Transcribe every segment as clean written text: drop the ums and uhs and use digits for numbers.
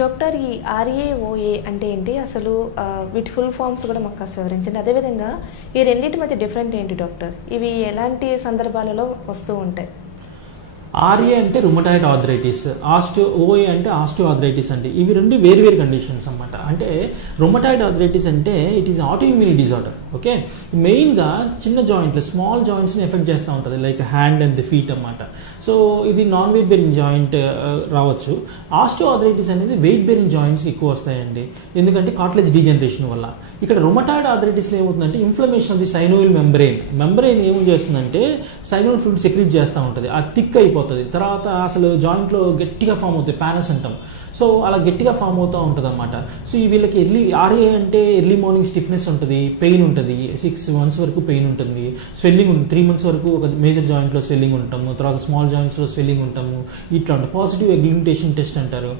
Doctor ఈ ఆర్ఏఓఏ అంటే ఏంటి? అసలు వీటి ఫుల్ ఫార్మ్స్ కూడా మాకు కాస్త వివరించండి. అదేవిధంగా ఈ రెండింటి మధ్య డిఫరెంట్ ఏంటి డాక్టర్? ఇవి ఎలాంటి సందర్భాలలో వస్తూ ఉంటాయి? ఆర్ఏ అంటే రుమటాయిడ్ ఆర్థరైటిస్, ఓఏ అంటే ఆస్టియోఆర్థరైటిస్ అండి. ఇవి రెండు వేరు కండిషన్స్ అన్నమాట. అంటే రుమటాయిడ్ ఆర్థరైటిస్ అంటే it is autoimmune disorder. Okay, మెయిన్గా చిన్న జాయింట్లు, స్మాల్ జాయింట్స్ని ఎఫెక్ట్ చేస్తూ ఉంటుంది, like hand and the feet అన్నమాట. సో ఇది నాన్ వెయిట్ బేరింగ్ జాయింట్ రావచ్చు. ఆస్టియోఆర్థరైటిస్ అనేది వెయిట్ బేరింగ్ జాయింట్స్ ఎక్కువ వస్తాయండి, ఎందుకంటే కార్టిలేజ్ డీజనరేషన్ వల్ల. ఇక్కడ రుమటాయిడ్ ఆర్థరైటిస్లో ఏమవుతుందంటే inflammation of the synovial membrane ఏం చేస్తుందంటే సైనోయిల్ ఫ్లూయిడ్ సెక్రీట్ చేస్తూ ఉంటుంది, అది థిక్ అయిపోతుంది. తర్వాత అసలు జాయింట్లో గట్టిగా ఫామ్ అవుతుంది, ప్యానస్ అంటాం. సో అలా గట్టిగా ఫామ్ అవుతూ ఉంటుంది అనమాట. సో వీళ్ళకి ఆర్ఏ అంటే ఎర్లీ మార్నింగ్ స్టిఫ్నెస్ ఉంటుంది, పెయిన్ ఉంటుంది, 6 months వరకు పెయిన్ ఉంటుంది, స్వెల్లింగ్ ఉంటుంది, 3 months వరకు ఒక మేజర్ జాయింట్లో స్వెల్లింగ్ ఉంటాము, తర్వాత స్మాల్ జాయింట్స్లో స్వెల్లింగ్ ఉంటాము. ఇట్లా ఉంటుంది, పాజిటివ్ అగ్లిమిటేషన్ టెస్ట్ అంటారు.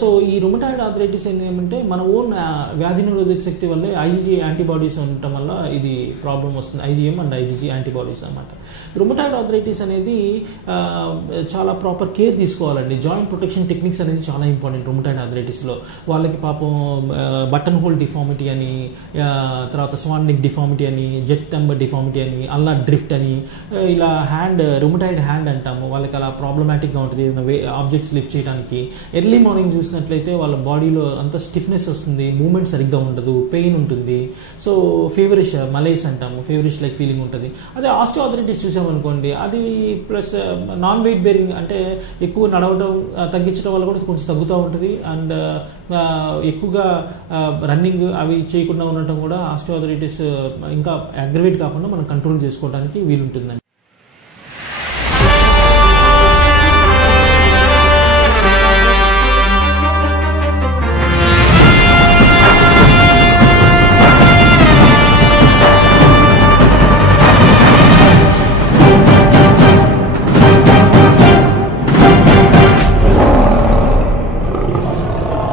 సో ఈ రుమటాయిడ్ ఆర్థరైటిస్ ఏమంటే మన ఓన్ వ్యాధి నిరోధక శక్తి వల్ల ఐజీజీ యాంటీబాడీస్ ఉండటం వల్ల ఇది ప్రాబ్లం వస్తుంది, ఐజీఎం అండ్ ఐజీజీ యాంటీబాడీస్ అనమాట. రుమటాయిడ్ ఆర్థరైటిస్ అనేది చాలా ప్రాపర్ కేర్ తీసుకోవాలండి. జాయింట్ ప్రొటెక్షన్ టెక్నిక్స్ అనేది చాలా ఇంపార్టెంట్ రుమటాయిడ్ ఆర్థరైటిస్లో. వాళ్ళకి పాపం బటన్ హోల్ డిఫార్మిటీ అని, తర్వాత స్వాన్ నెక్ డిఫార్మిటీ అని, జెట్ థంబ్ డిఫార్మిటీ అని, అల్లా డ్రిఫ్ట్ అని, ఇలా రుమటాయిడ్ హ్యాండ్ అంటాము. వాళ్ళకి అలా ప్రాబ్లమాటిక్గా ఉంటుంది ఆబ్జెక్ట్స్ లిఫ్ట్ చేయడానికి. ఎర్లీ మార్నింగ్ చూసినట్లయితే వాళ్ళ బాడీలో అంత స్టిఫ్నెస్ వస్తుంది, మూమెంట్ సరిగ్గా ఉండదు, పెయిన్ ఉంటుంది. సో ఫీవరిష్ మలేస్ అంటాము, ఫీవరిష్ లైక్ ఫీలింగ్ ఉంటుంది. అదే ఆస్టియోఆర్థరైటిస్ చూసామనుకోండి, అది ప్లస్ నాన్ వెయిట్ బేరింగ్ అంటే ఎక్కువ నడవడం తగ్గించడం వల్ల కూడా కొంచెం తగ్గుతూ ఉంటుంది. అండ్ ఎక్కువగా రన్నింగ్ అవి చేయకుండా ఉండటం కూడా ఆస్టియోఆర్థరైటిస్ ఇంకా అగ్రవేట్ కాకుండా మనం కంట్రోల్ చేసుకోవడానికి వీలుంటుందండి.